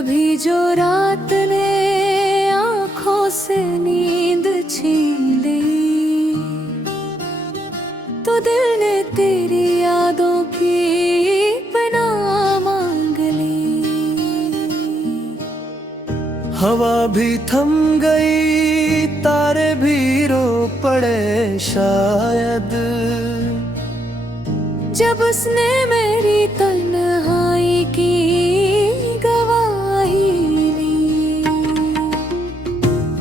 कभी जो रात ने आँखों से नींद छीन ली, तो दिल ने तेरी यादों की पनाह मांग ली। हवा भी थम गई, तारे भी रो पड़े शायद, जब उसने मेरी तन्हाई की गवाही ली।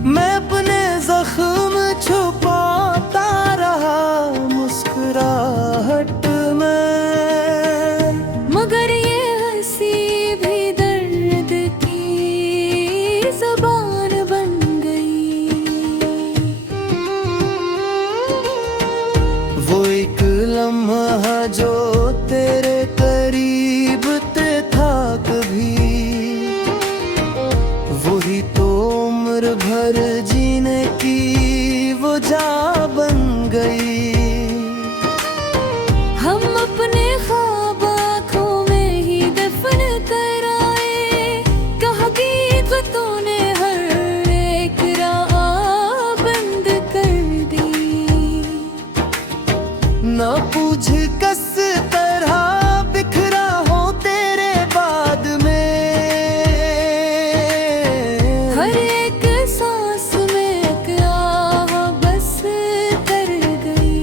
मैं अपने जख्म छुपाता रहा मुस्कुराहट में, मगर ये हंसी भी दर्द की ज़बान बन गई। वो एक लम्हा जो तेरे करीब ते था कभी, वही तो उम्र भर जीने की वो जा बन गई। हम अपने ख्वाब आँखों में ही दफन कराए, कहा गीतों ने हर एक राह बंद कर दी। ना पूछ किस तरह बिखरा हो तेरे बाद में, हर एक सांस में एक आह बस कर गई।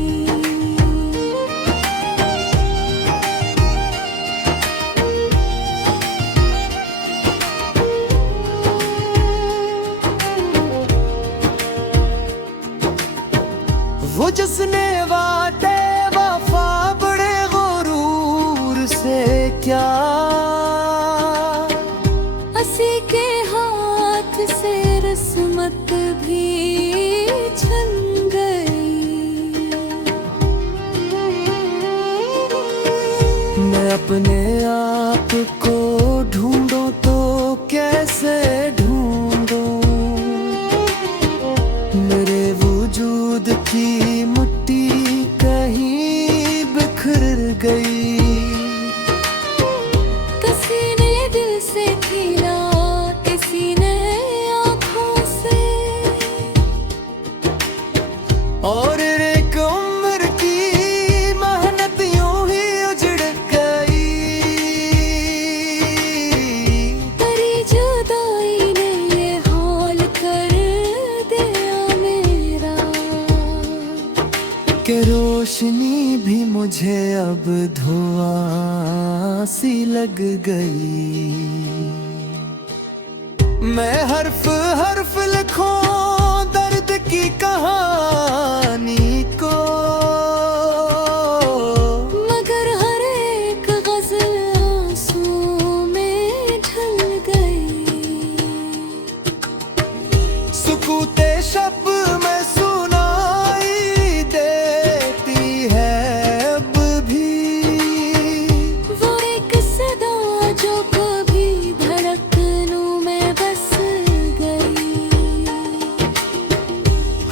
वो जिसने वाटे वफा बड़े गुरूर से क्या, हंसी के हाथ से रस्मत भी छन गई। मैं अपने आप को ढूंढूं तो कैसे ढूंढूं, मेरे वजूद की मिट्टी कहीं बिखर गई। किसी ने दिल से छीना, किसी ने आँखों से, और एक उम्र की मेहनत यूं ही उजड़ गई। तेरी जुदाई ने ये हाल कर दिया मेरा, कि रोशनी भी मुझे अब धुआं सी लग गई। मैं हर्फ हर्फ लिखूं दर्द की कहानी को, मगर हर एक गज़ल आंसू में ढल गई। सुकूते शब में सुनाई देती है अब भी, वो एक सदा जो कभी धड़कनों में बस गई।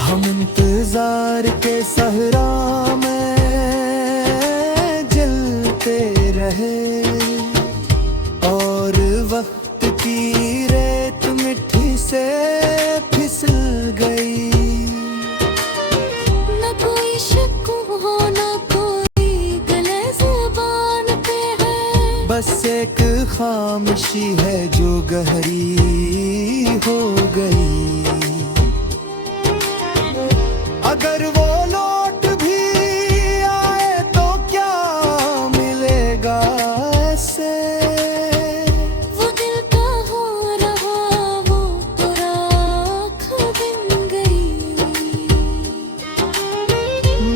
हम इंतजार के सहरा में जलते रहे, और वक्त की रेत मिट्टी से फिसल गई। न कोई शक हो न कोई गले ज़बान पे है, बस एक खामोशी है जो गहरी हो गई। अगर वो लौट भी आए तो क्या मिलेगा ऐसे, वो दिल का हो रहा वो तो राख बन गई।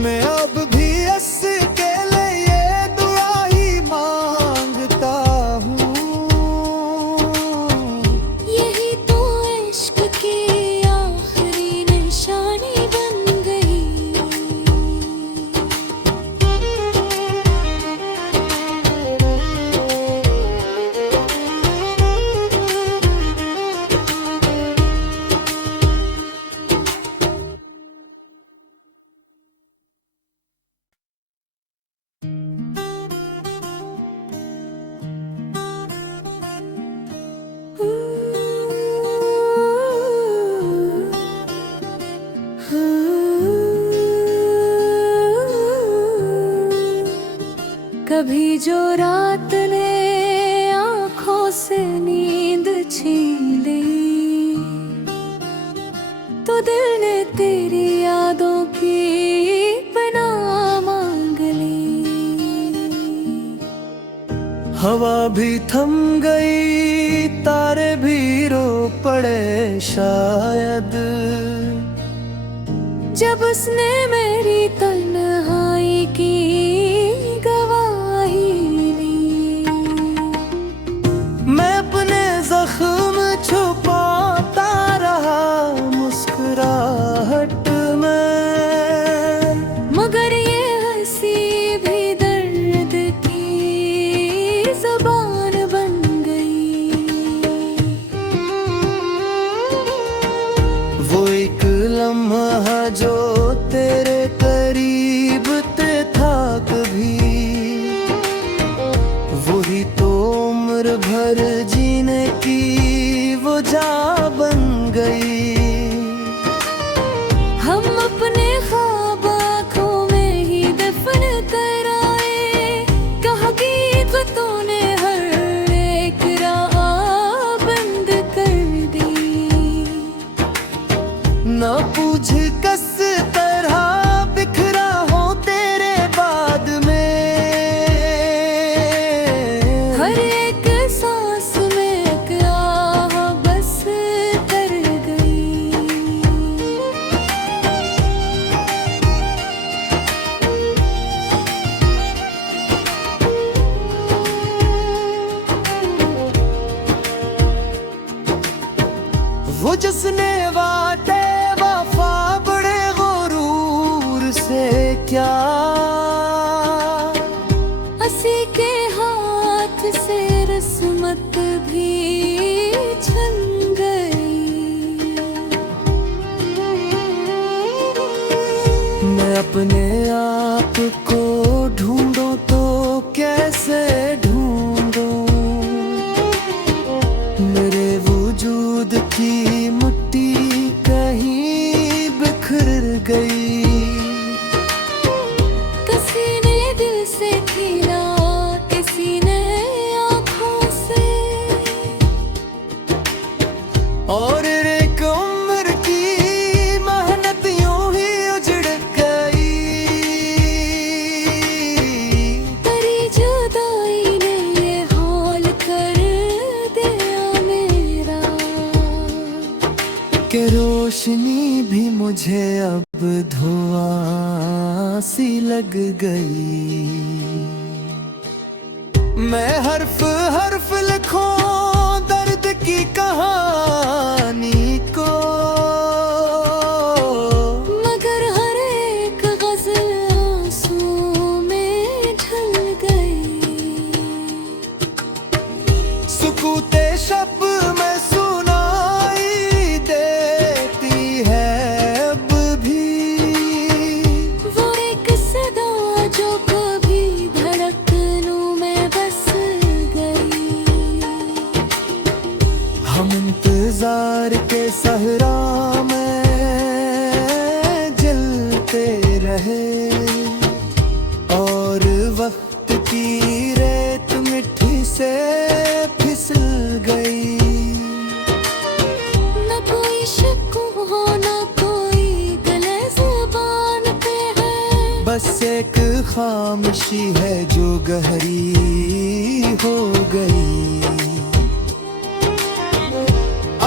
मैं अब भी इसके लिए दुआ ही मांगता हूँ। यही तो इश्क की जो रात ने आँखों से नींद छीन ली, तो दिल ने तेरी यादों की पनाह मांग ली। हवा भी थम गई, तारे भी रो पड़े शायद, जब उसने मेरी तन्हाई की गवाही ली। मैं अपने जख्म छुपाता रहा मुस्कुराहट में, मगर ये हंसी भी दर्द की ज़बान बन गई। वो एक लम्हा जो तेरे करीब ते था कभी, वही तो उम्र भर जीने की वो जा बन गई। हम अपने ख्वाब आँखों में ही दफन कराए, कहा गीत तूने हर एक राह बंद कर दी। ना पूछ किस तरह बिखरा हो तेरे बाद में, हर एक सांस में एक आह बस कर गई। वो जिसने वादे वफा बड़े गुरूर से क्या, हंसी के हाथ से रस्मत भी छन गई। मैं अपने आप को ढूंढूं तो कैसे ढूंढूं, मेरे वजूद की मिट्टी कहीं बिखर गई। किसी ने दिल से खीला, किसी ने आँखों से, और एक उम्र की मेहनत यूं ही उजड़ गई। तेरी जुदाई ने ये हाल कर दिया मेरा, कि रोशनी भी मुझे अब धुआं सी लग गई। मैं हर्फ हर्फ लिखूं दर्द की कहानी को, मगर हर एक गज़ल आंसुओं में ढल गई। सुकूते शब में सुनाई देती है अब भी, वो एक सदा जो कभी धड़कनों में बस गई। हम इंतजार के सहरा में जलते रहे, और वक्त की रेत मिट्टी से फिसल गई। न कोई शक हो न कोई गले ज़बान पे है, बस एक खामोशी है जो गहरी हो गई।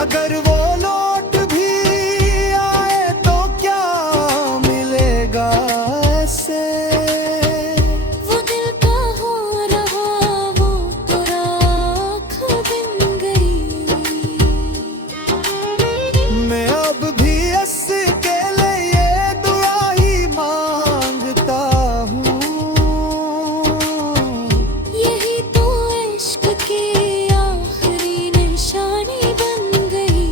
अगर वो लौट भी आए तो क्या मिलेगा ऐसे, वो दिल का हो रहा वो तो राख बन गई। मैं अब भी इसके लिए दुआ ही मांगता हूँ। यही तो इश्क की आखिरी निशानी बन गई।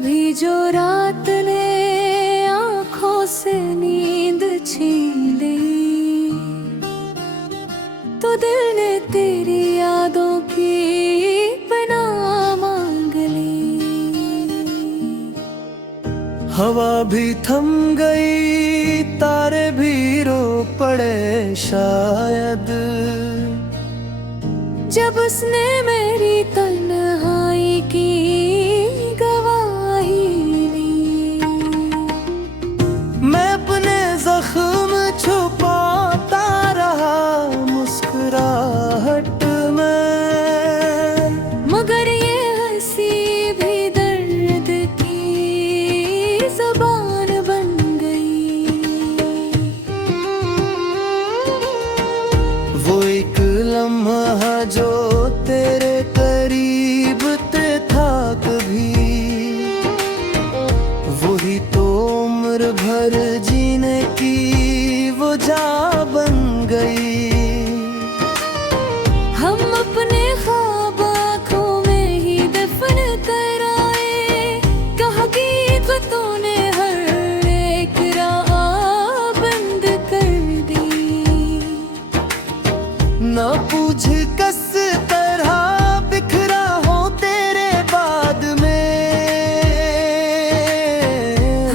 कभी जो रात ने आंखों से नींद छीन ली, तो दिल ने तेरी यादों की पनाह मांग ली। हवा भी थम गई, तारे भी रो पड़े शायद, जब उसने मेरी तन्हाई की गवाही ली। मैं अपने जख्म छुपाता रहा मुस्कुराहट में, मगर ये हंसी भी दर्द की ज़बान बन गई। वो एक लम्हा जो तेरे करीब ते था कभी, वही तो उम्र भर जीने की वो जा बन गई। हम अपने ख्वाब आँखों में ही दफन कराए, कहा गीत तूने हर एक राह बंद कर दी। ना पूछ किस तरह बिखरा हो तेरे बाद में,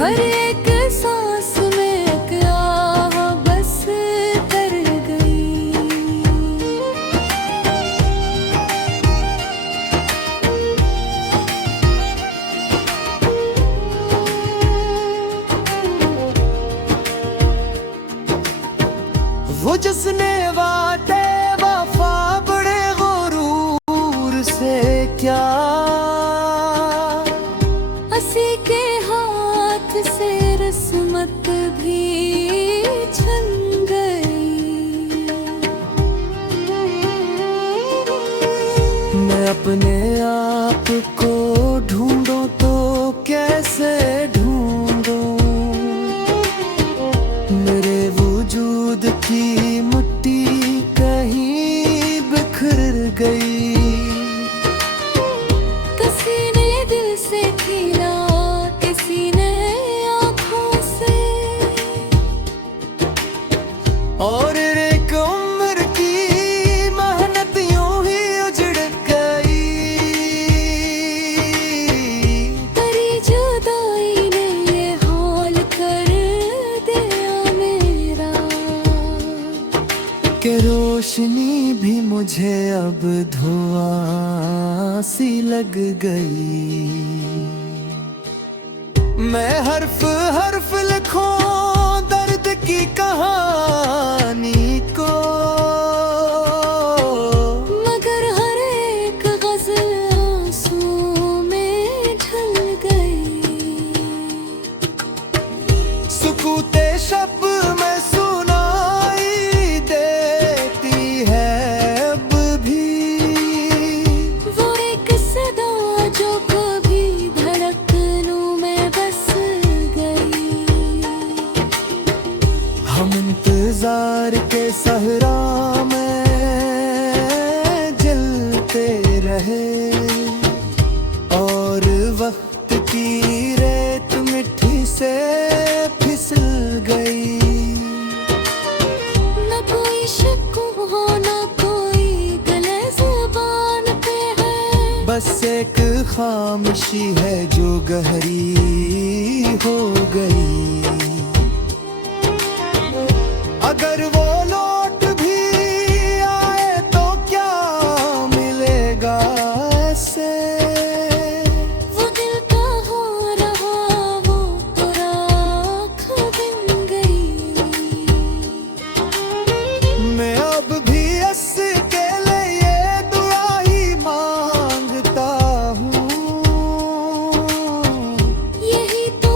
हर एक सांस में क्या बस कर गई। वो जिसने वादे वफा बड़े गुरूर से क्या, हंसी के हाथ से रस्मत भी छन गई। मैं अपने आप को ढूंढूं तो कैसे ढूंढूं, मेरे वजूद की मिट्टी कहीं बिखर गई। किसी ने दिल से खीला, किसी ने आँखों से, और एक उम्र की मेहनत यूं ही उजड़ गई। तेरी जुदाई ने ये हाल कर दिया मेरा, कि रोशनी भी मुझे अब धुआं सी लग गई। मैं हर्फ हर्फ लिखूं दर्द की कहानी को, मगर हर एक गजल आंसू में ढल गई। सुकूते शब में सुनाई देती है अब भी, वो एक सदा जो कभी धड़कनों में बस गई। हम इंतजार के सहरा में जलते रहे, और वक्त की रेत मिट्टी से फिसल गई। न कोई शक हो न कोई गले ज़बान पे है, बस एक खामोशी है जो गहरी हो गई। अगर वो लौट भी आए तो क्या मिलेगा ऐसे, वो दिल का हो रहा वो तो राख बन गई। मैं अब भी के लिए दुआ ही मांगता हूँ। यही तो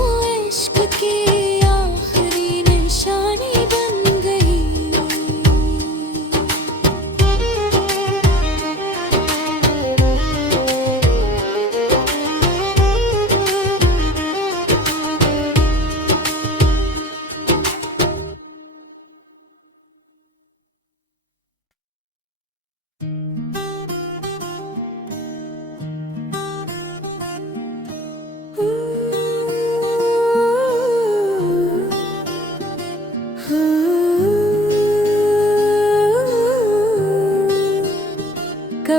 इश्क की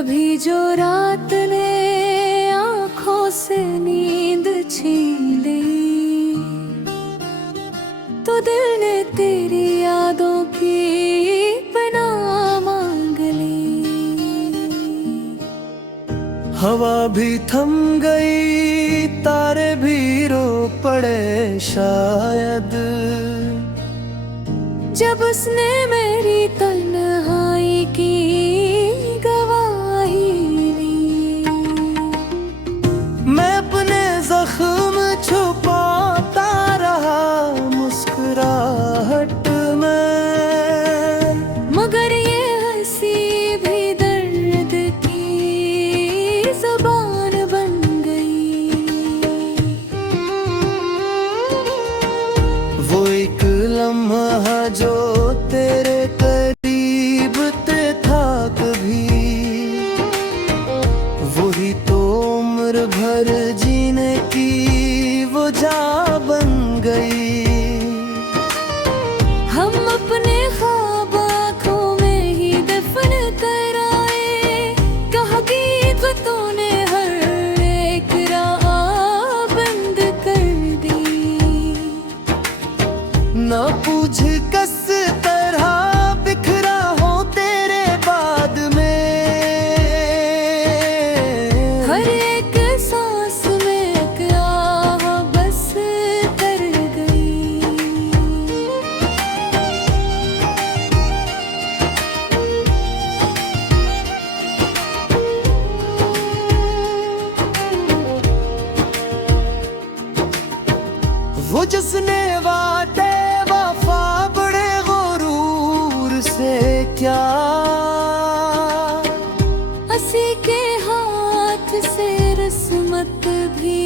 कभी जो रात ने आँखों से नींद छीन ली, तो दिल ने तेरी यादों की पनाह मांग ली। हवा भी थम गई, तारे भी रो पड़े शायद, जब उसने मेरी तन्हाई की गवाही ली। मैं अपने जख्म छुपाता रहा मुस्कुराहट में, मगर ये हंसी भी दर्द की ज़बान बन गई। वो एक लम्हा जो तेरे करीब ते था कभी, वही तो उम्र भर जीने की वो जा बन गई। हम अपने ख्वाब आँखों में ही दफन कराए, कहा हकीकतों ने हर एक राह बंद कर दी। ना पूछ किस तरह बिखरा हो तेरे बाद में, हर एक सांस में एक आह बस कर गई। वो जिसने वादे वफा बड़े गुरूर से क्या, हंसी के हाथ से रस्मत भी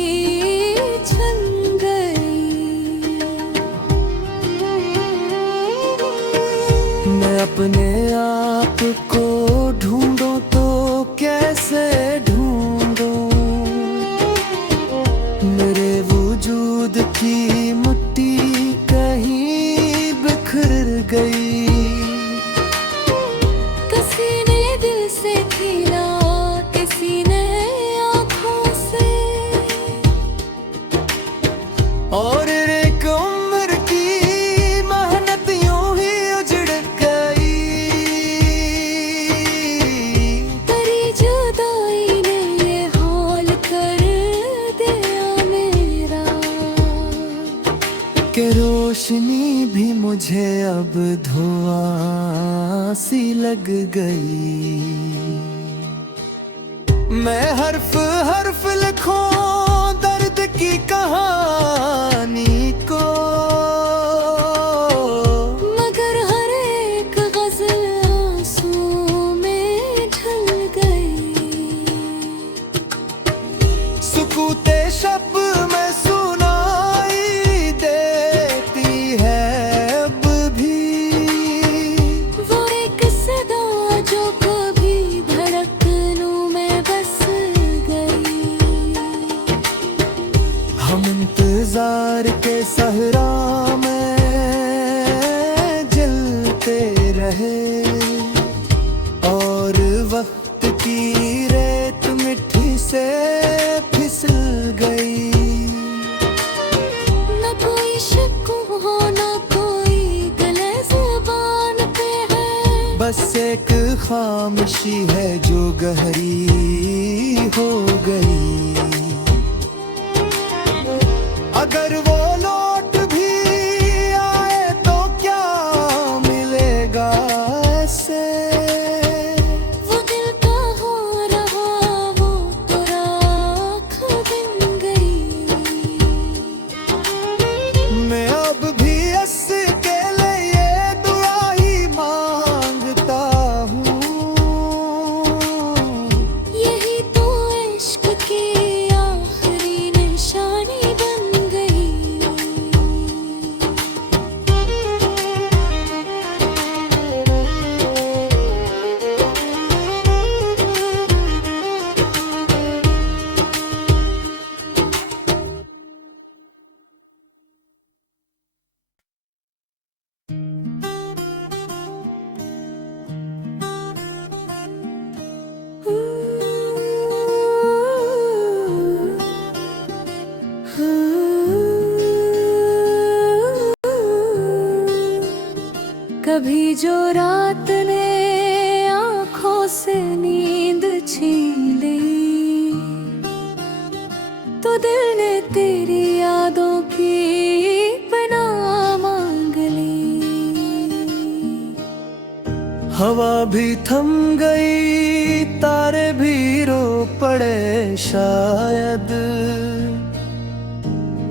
छन गई। मैं अपने आप को ढूंढूं तो कैसे ढूंढूं, मेरे वजूद की मिट्टी कहीं बिखर गई। किसी ने दिल से खीला, किसी ने आँखों से, और एक उम्र की मेहनत यूं ही उजड़ गई। तेरी जुदाई ने ये हाल कर दिया मेरा, कि रोशनी भी मुझे अब धुआं सी लग गई। मैं हर्फ हर्फ लिखूं दर्द की कहानी को, मगर हर एक गज़ल आंसू में ढल गई। सुकूते शब में सुनाई देती है अब भी, वो एक सदा जो कभी धड़कनों में बस गई। हम इंतजार के सहरा में जलते रहे, और वक्त की रेत मिट्टी से फिसल गई। न कोई शक हो न कोई गले ज़बान पे है, बस एक खामोशी है जो गहरी हो गई। अगर वो लौट भी आए तो क्या मिलेगा ऐसे, वो दिल का हो रहा वो तो राख बन गई। मैं अब भी इसके लिए दुआ ही मांगता हूँ। यही तो इश्क की आखिरी निशानी बन गई। कभी जो रात ने आंखों से नींद छीन ली, तो दिल ने तेरी यादों की पनाह मांग ली। हवा भी थम गई, तारे भी रो पड़े शायद,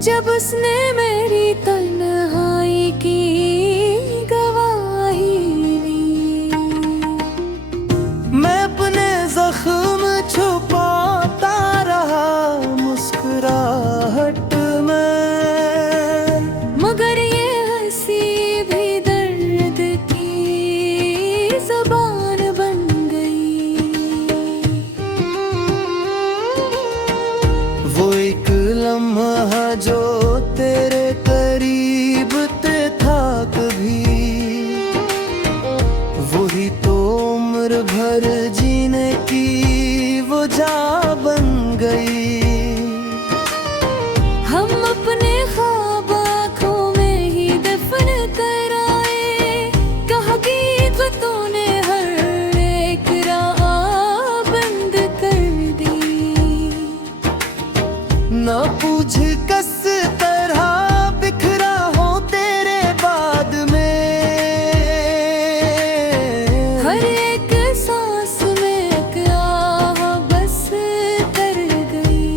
जब उसने मेरी तन्हाई की गवाही ली। मैं अपने जख्म छुपाता रहा मुस्कुराहट में, मगर ये हंसी भी दर्द की ज़बान बन गई। वो एक लम्हा जो तेरे करीब ते था कभी, वही तो उम्र भर जीने की वो जा बन गई। हम अपने ख्वाब आँखों में ही दफन कराए, कहा गीत तूने हर एक राह बंद कर दी। ना पूछ किस तरह बिखरा हो तेरे बाद में, हर एक सांस में एक आह बस कर गई।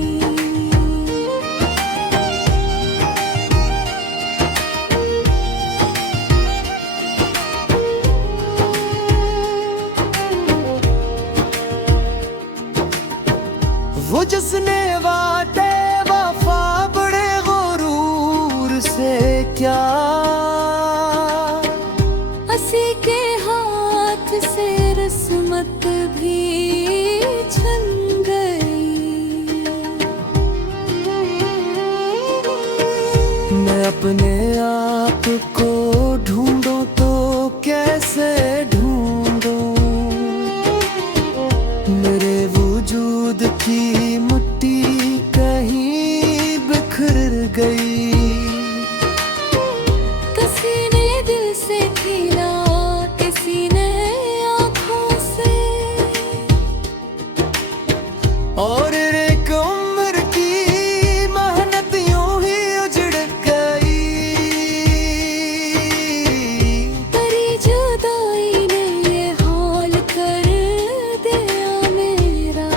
वो जिसने वादे वफा बड़े गुरूर से क्या, हंसी के हाथ से रस्मत भी छन गई। मैं अपने आप को ढूंढूं तो कैसे ढूंढूं, मेरे वजूद की मिट्टी कहीं बिखर गई। किसी ने दिल से खीला, किसी ने आँखों से, और एक उम्र की मेहनत यूं ही उजड़ गई। तेरी जुदाई ने ये हाल कर दिया मेरा,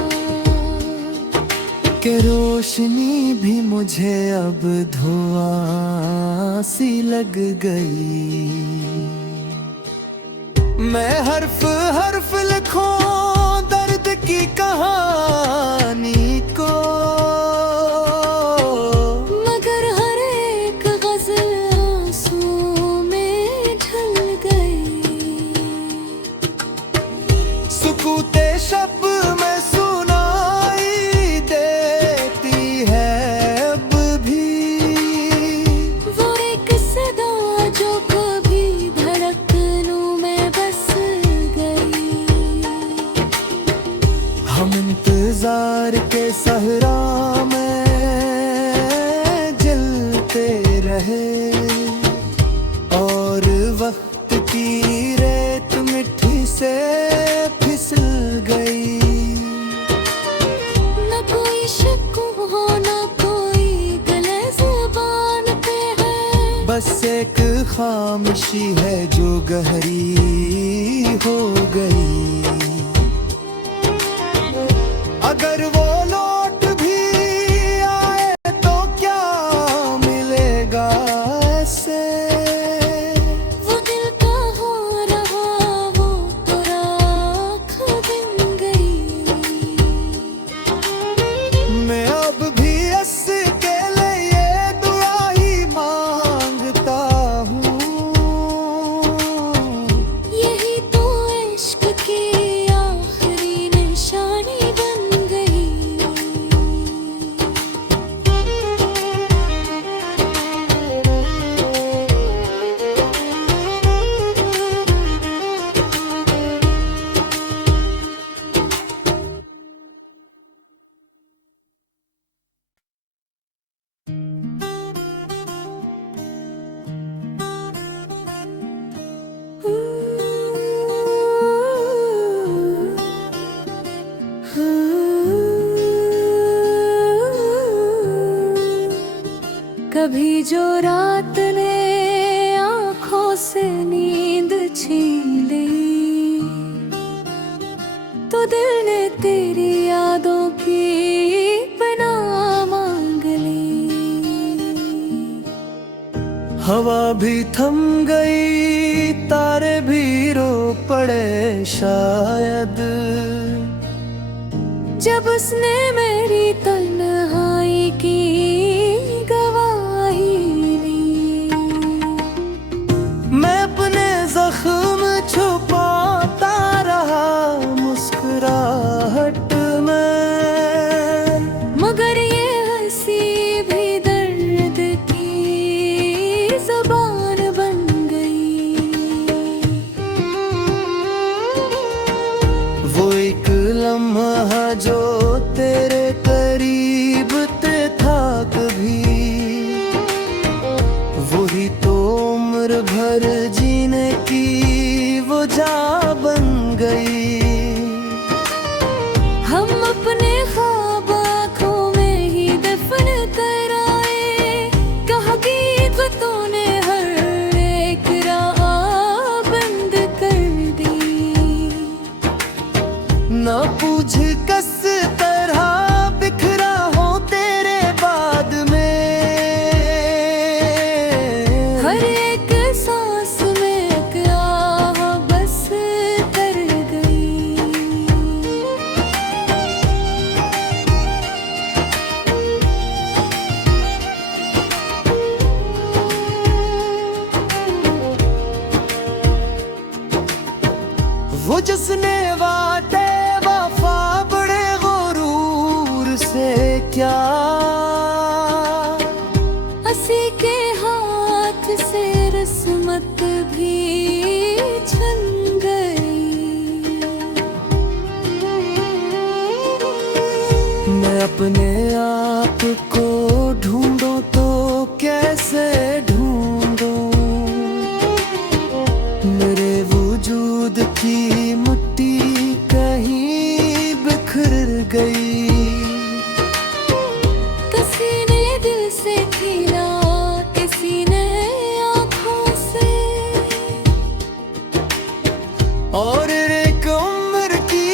कि रोशनी भी मुझे अब धुआं सी लग गई। मैं हर्फ हर्फ लिखूं दर्द की कहानी को, मगर हर एक गज़ल आंसू में ढल गई। सुकूते शब में सुनाई देती है अब भी, वो एक सदा जो कभी धड़कनों में बस गई। हम इंतजार के सहरा में जलते रहे, और वक्त की रेत मिट्टी से फिसल गई। न कोई शक हो न कोई गले ज़बान पे है, बस एक खामोशी है जो गहरी हो गई। अगर वो लौट भी आए तो क्या मिलेगा ऐसे, वो दिल का हो रहा वो तो राख बन गई। मैं अब भी इसके लिए दुआ ही मांगता हूँ। यही तो इश्क की जो रात ने आंखों से नींद छीन ली, तो दिल ने तेरी यादों की पनाह मांग ली। हवा भी थम गई, तारे भी रो पड़े शायद, जब उसने मेरी तन्हाई की गवाही ली। मैं अपने जख्म छुपाता रहा मुस्कुराहट में, मगर ये हंसी भी दर्द की ज़बान बन गई। वो एक लम्हा जो तेरे करीब ते था कभी, वही तो उम्र भर जीने की वो जा बन गई। हम अपने ख्वाब आँखों में ही दफन कराए, कहा गीतों ने हर एक राह बंद कर दी। ना पूछ किस तरह बिखरा हो तेरे बाद में, हर एक सांस में एक आह बस कर गई। वो जिसने वादे वफा बड़े गुरूर से क्या, हंसी के हाथ से रस्मत भी छन गई। मैं अपने आप को ढूंढूं तो कैसे ढूंढूं, मेरे वजूद की मिट्टी कहीं बिखर गई। किसी ने दिल से खेला, किसी ने आँखों से, और एक उम्र की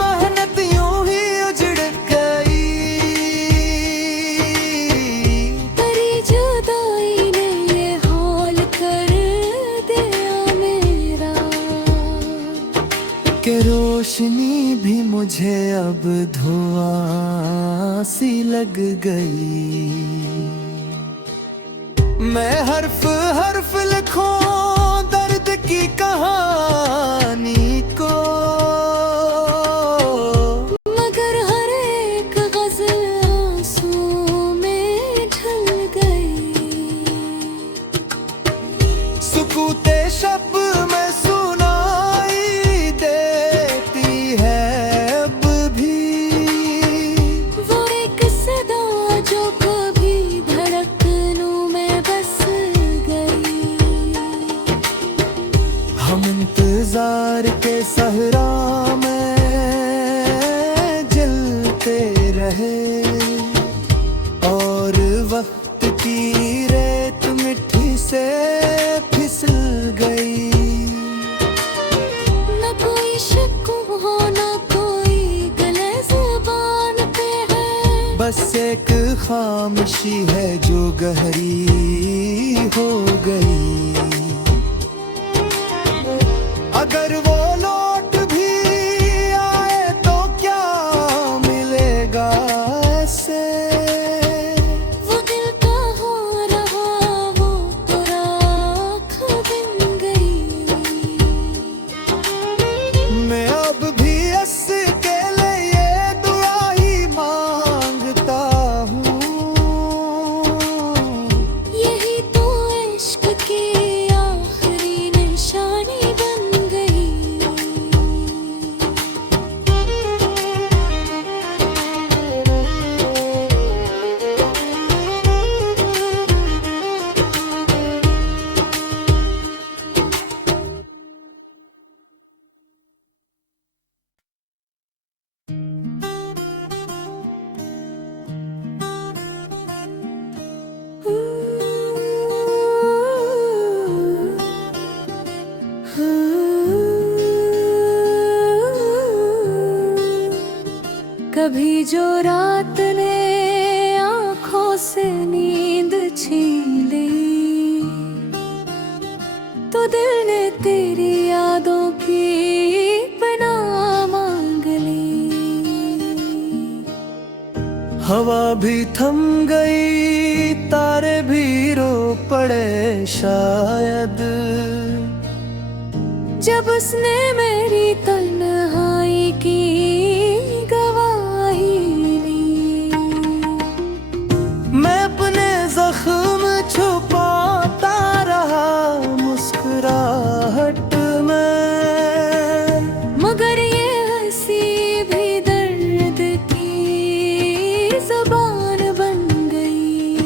मेहनत यूं ही उजड़ गई। तेरी जुदाई ने ये हाल कर दिया मेरा, कि रोशनी भी मुझे अब धुआं सी लग गई। मैं हर्फ हर्फ लिखूं दर्द की कहानी को, मगर हर एक गज़ल आंसू में ढल गई। सुकूते शब में सुनाई देती है अब भी, वो एक सदा जो कभी धड़कनों में बस गई। हम इंतजार के सहरा में जलते रहे, और वक्त की रेत मिट्टी से फिसल गई। न कोई शक हो न कोई गले ज़बान पे है, बस एक खामोशी है जो गहरी हो गई। अगर वो लौट भी आए तो क्या मिलेगा ऐसे, वो दिल का हो रहा वो तो राख बन गई। मैं अब भी हंस के लिए दुआ ही मांगता हूँ। यही तो इश्क की आखिरी निशानी बन कभी जो रात ने आंखों से नींद छीन ली, तो दिल ने तेरी यादों की पनाह मांग ली। हवा भी थम गई, तारे भी रो पड़े शायद, जब उसने मेरी तन्हाई की गवाही ली। मैं अपने जख्म छुपाता रहा मुस्कुराहट में, मगर ये हंसी भी दर्द की ज़बान बन गई।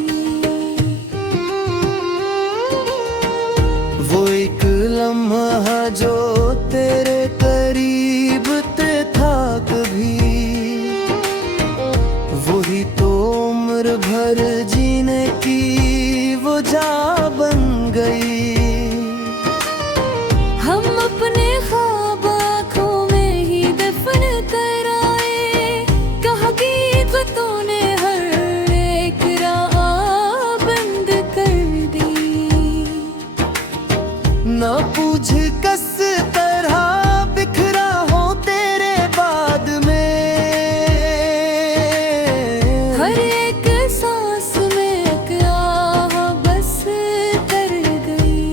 वो एक लम्हा जो तेरे करीब ते था कभी, वही तो उम्र भर जीने की वो जा बन गई। हम अपने ख्वाब आँखों में ही दफन कराए, कहा गीतों ने हर एक राह बंद कर दी। ना पूछ किस तरह बिखरा हो तेरे बाद में, हर एक सांस में एक आह बस कर गई।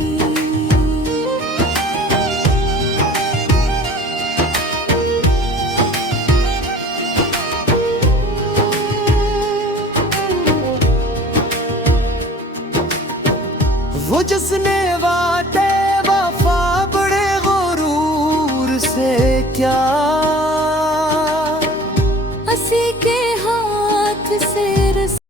वो जिसने वादे वफा बड़े गुरूर से क्या